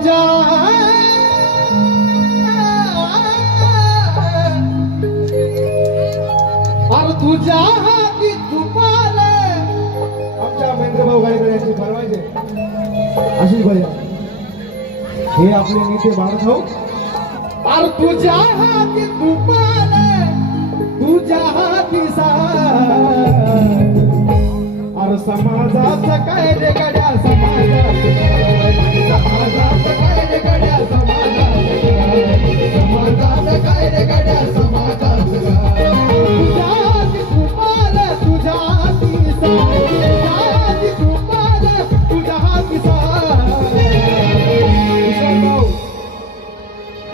तुझ्या अरे तुझ्या हाती तुपाल आमच्या महेंद्रभाऊ गाडीकडे यांची आशिष हे आपले नेते भारत भाऊ। अरे तुझ्या हाती तुपाल तुझ्या हाती सार अरे समाजाचं काय रे गड्या समाजा समाजाचं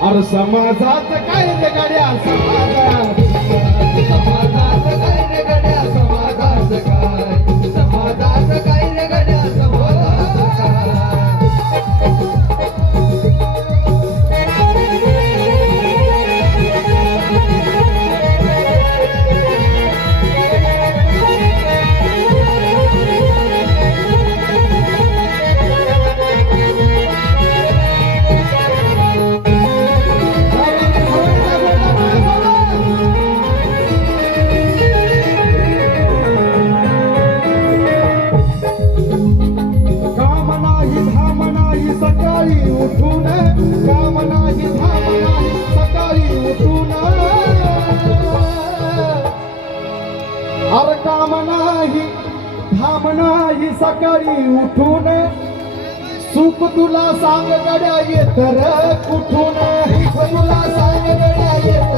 अरे समाजात काय गड्या समाजात? समाजात काय गड्या समाजात काय? धाम सकाळी उठून सुख तुला सांग गड्या येत कुठून तुला सांग गड्या येत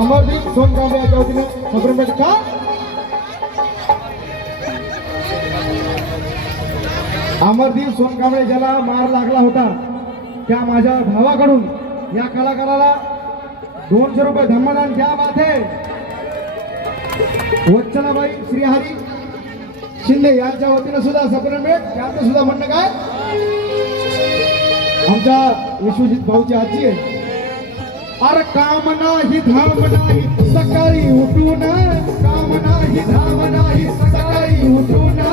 अमरदीप याच्या वतीने का? अमरदीप सोनकांबळे ज्याला मार लागला होता. त्या माझ्या भावाकडून या कलाकाराला दोनशे रुपये धम्मदान घ्या माथे वत्सलाबाई श्रीहरी शिंदे यांच्या वतीनं सुद्धा सप्रेमेट त्यांचं सुद्धा म्हणणं काय? आमच्या विश्वजित भाऊची आजी आहे. अरे काम नाही धाम नाही सकाळी उठून काम नाही धाम नाही सकाळी उठून.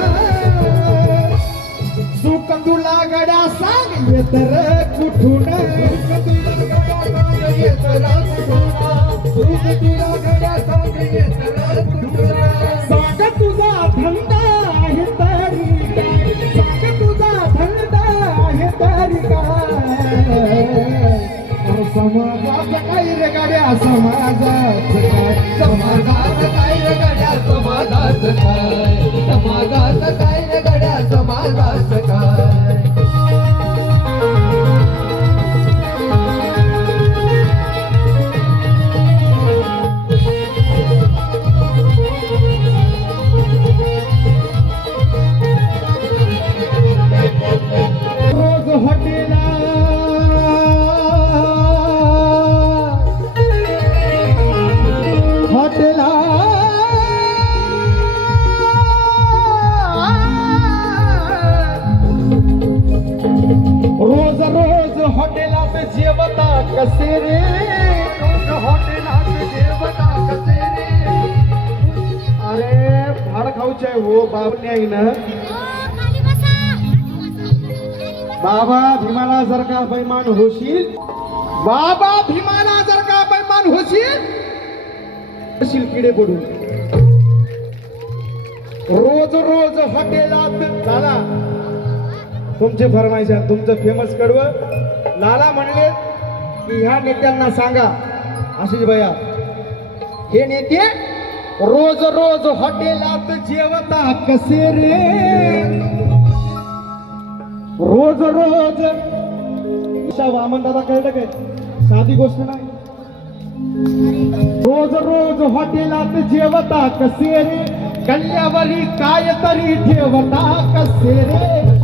सांग कुठून सांग तुझा धंदा आहे तरी काय? सांग तुझा धंदा आहे तरी काय रे गाड्या समाजात काय समाजात काय रे गाड्या समाजात काय खाऊचे हो बाबने आहे ना बाबा भीमाला जर का बैमान होशील. बाबा भीमाला जर का बैमान होशील होशील किडे पडून रोज रोज हॉटेलात झाला. तुमचे आहे, तुमचं फेमस कडवं. लाला म्हणले की ह्या नेत्यांना सांगा आशिष भैया हे नेते रोज रोज हॉटेलात जेवता कसे रे? रोज रोज वामन दादा कळलं काय? साधी गोष्ट नाही. रोज रोज हॉटेलात जेवता कसे रे? कल्यावरी काय तरी ठेवता कसे रे?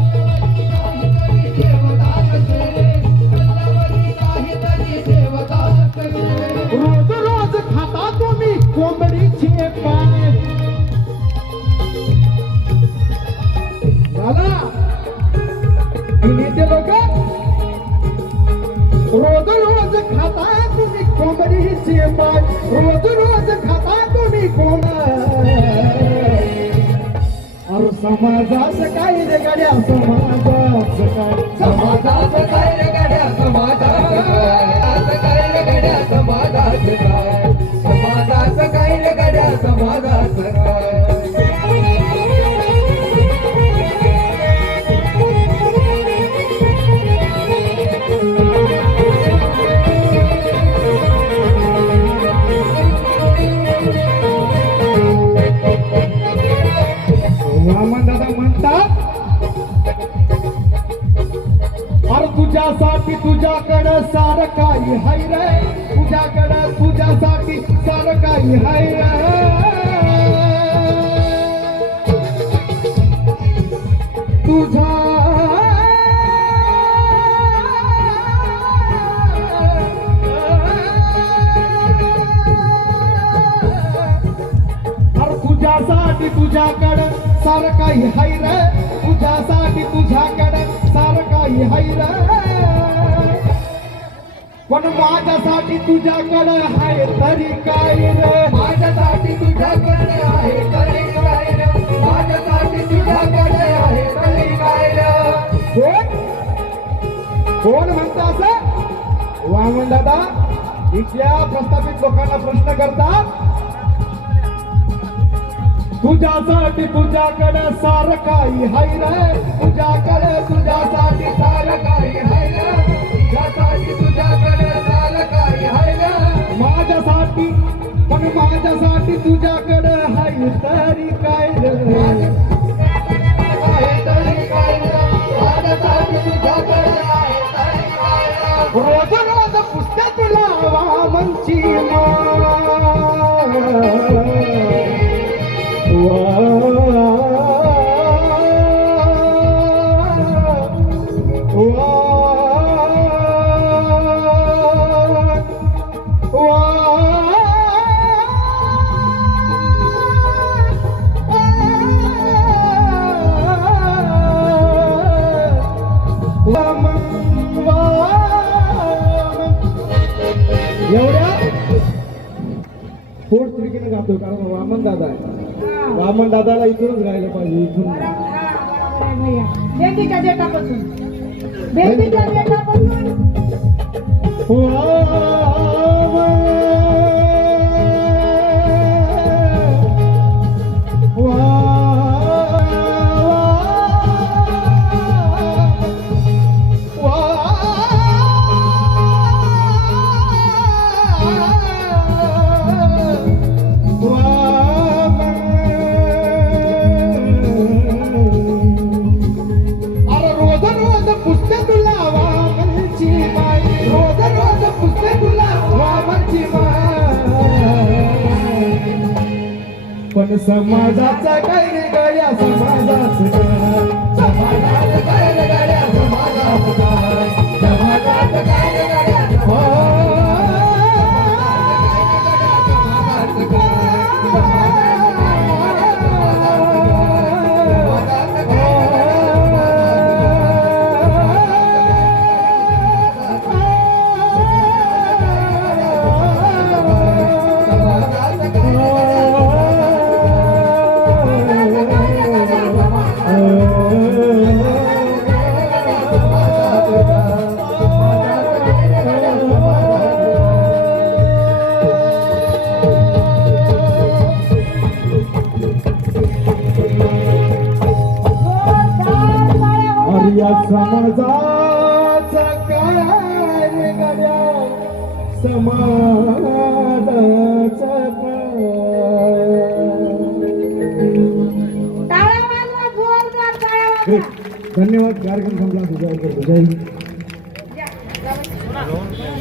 रोज रोज रोज रोज खाता तुम्ही कोण अरे समाजाचं काय रे गड्या समाजाच काय? समाजाच काय रे वामन दादा म्हणतात अर तुझ्यासाठी तुझ्याकडं सार काही हाय रे. तुझ्याकडं तुझ्यासाठी सार काही हाय रे. तुझा तुझ्यासाठी तुझ्याकडं सार काही हाय रे. तुझ्यासाठी तुझ्याकडे सार काही हाय रे. पण माझ्यासाठी तुझ्याकडे हाय तरी काय रे? माझ्यासाठी तुझ्याकडे आहे तरी काय रे? माझ्यासाठी तुझ्याकडे आहे तरी काय रे? कोण? कोण म्हणतं असं? वामन दादा इथल्या प्रस्थापित लोकांना प्रश्न करतात तुझ्यासाठी तुझ्याकडे सार काही हाय रे. तुझ्याकडे तुझ्यासाठी सार काही हाय रे. तुझ्यासाठी तुझ्याकडे सार काही हाय रे. माझ्यासाठी पण माझ्यासाठी तुझ्याकडे हाय तरी काय रे. Oh. त्रिकीनं गातो कारण वामन दादा आहे. वामन दादाला इथूनच गायला पाहिजे इथून. बेटीच्या देटापासून बेटीच्या देटापासून अरे पण समाजाचा काय रे गया समाजाचं काय? समाजात काय रे गड्या? समाजात समाजात धन्यवाद कार्यक्रम संपला. तुझ्या जय